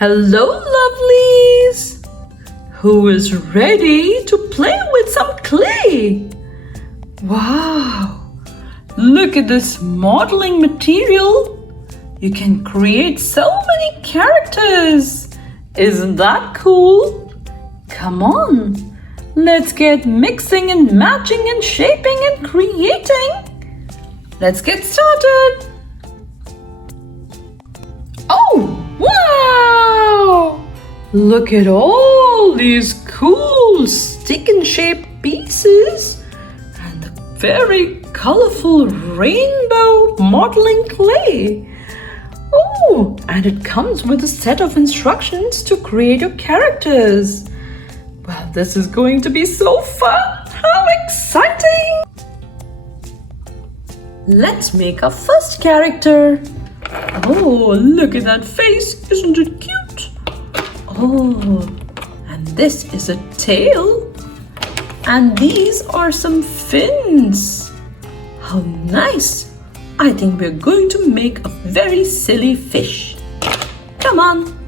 Hello, lovelies! Who is ready to play with some clay? Wow! Look at this modeling material. You can create so many characters. Isn't that cool? Come on, let's get mixing and matching and shaping and creating. Let's get started. Oh, wow! Look at all these cool stick and shape pieces and the very colorful rainbow modeling clay. Oh, and it comes with a set of instructions to create your characters. Well, this is going to be so fun! How exciting! Let's make our first character. Oh, look at that face! Isn't it cute? Oh, and this is a tail. And these are some fins. How nice! I think we're going to make a very silly fish. Come on!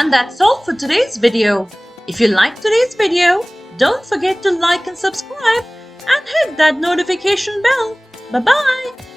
And that's all for today's video. If you liked today's video, don't forget to like and subscribe and hit that notification bell. Bye-bye.